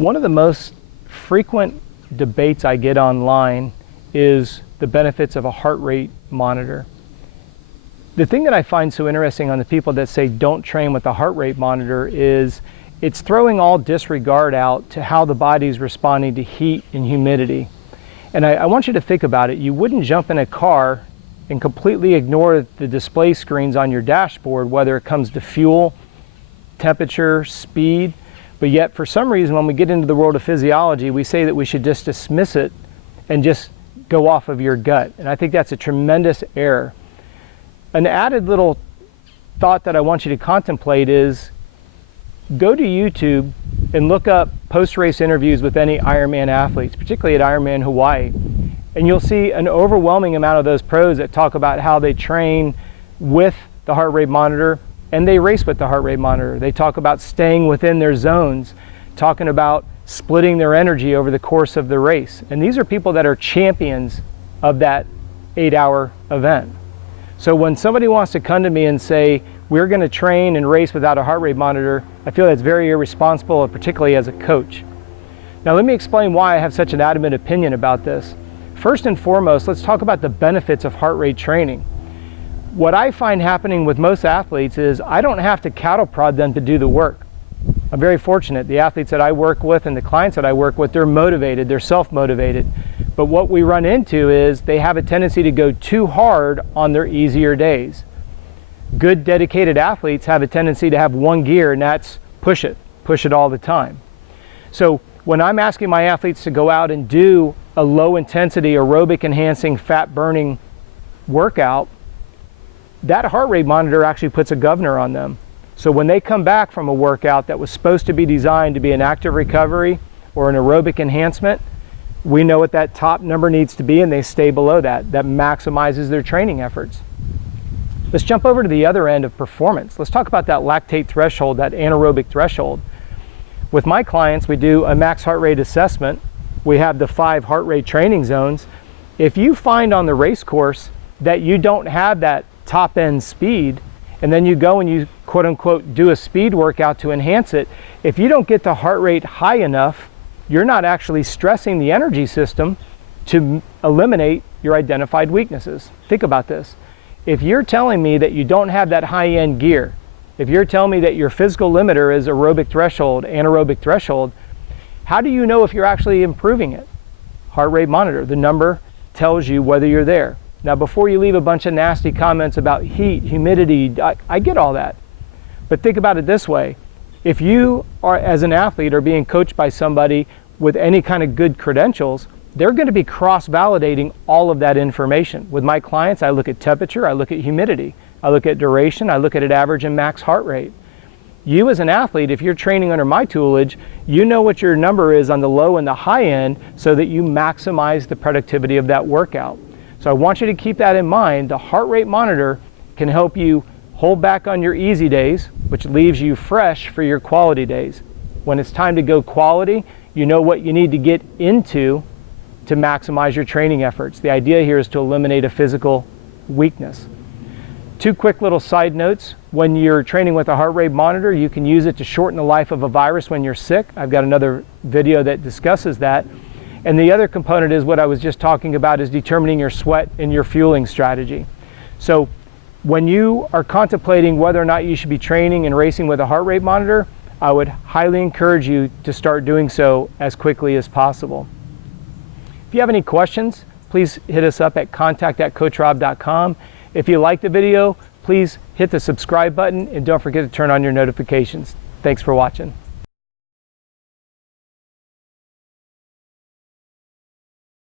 One of the most frequent debates I get online is the benefits of a heart rate monitor. The thing that I find so interesting on the people that say don't train with a heart rate monitor is it's throwing all disregard out to how the body's responding to heat and humidity. And I want you to think about it. You wouldn't jump in a car and completely ignore the display screens on your dashboard, whether it comes to fuel, temperature, speed. But yet, for some reason, when we get into the world of physiology, we say that we should just dismiss it and just go off of your gut. And I think that's a tremendous error. An added little thought that I want you to contemplate is go to YouTube and look up post-race interviews with any Ironman athletes, particularly at Ironman Hawaii. And you'll see an overwhelming amount of those pros that talk about how they train with the heart rate monitor and they race with the heart rate monitor. They talk about staying within their zones, talking about splitting their energy over the course of the race. And these are people that are champions of that 8-hour event. So when somebody wants to come to me and say, we're going to train and race without a heart rate monitor, I feel that's very irresponsible, particularly as a coach. Now let me explain why I have such an adamant opinion about this. First and foremost, let's talk about the benefits of heart rate training. What I find happening with most athletes is I don't have to cattle prod them to do the work. I'm very fortunate. The athletes that I work with and the clients that I work with, they're motivated, they're self-motivated. But what we run into is they have a tendency to go too hard on their easier days. Good dedicated athletes have a tendency to have one gear, and that's push it all the time. So when I'm asking my athletes to go out and do a low intensity aerobic enhancing fat burning workout, that heart rate monitor actually puts a governor on them. So when they come back from a workout that was supposed to be designed to be an active recovery or an aerobic enhancement, we know what that top number needs to be and they stay below that. That maximizes their training efforts. Let's jump over to the other end of performance. Let's talk about that lactate threshold, that anaerobic threshold. With my clients, we do a max heart rate assessment. We have the 5 heart rate training zones. If you find on the race course that you don't have that top end speed, and then you go and you quote unquote do a speed workout to enhance it, if you don't get the heart rate high enough, you're not actually stressing the energy system to eliminate your identified weaknesses. Think about this. If you're telling me that you don't have that high end gear, if you're telling me that your physical limiter is aerobic threshold, anaerobic threshold, how do you know if you're actually improving it? Heart rate monitor, the number tells you whether you're there. Now, before you leave a bunch of nasty comments about heat, humidity, I get all that. But think about it this way. If you are, as an athlete, are being coached by somebody with any kind of good credentials, they're going to be cross-validating all of that information. With my clients, I look at temperature, I look at humidity, I look at duration, I look at average and max heart rate. You as an athlete, if you're training under my toolage, you know what your number is on the low and the high end so that you maximize the productivity of that workout. So I want you to keep that in mind. The heart rate monitor can help you hold back on your easy days, which leaves you fresh for your quality days. When it's time to go quality, you know what you need to get into to maximize your training efforts. The idea here is to eliminate a physical weakness. 2 quick little side notes. When you're training with a heart rate monitor, you can use it to shorten the life of a virus when you're sick. I've got another video that discusses that. And the other component is what I was just talking about, is determining your sweat and your fueling strategy. So when you are contemplating whether or not you should be training and racing with a heart rate monitor, I would highly encourage you to start doing so as quickly as possible. If you have any questions, please hit us up at contact@coachrobb.com. If you like the video, please hit the subscribe button and don't forget to turn on your notifications. Thanks for watching.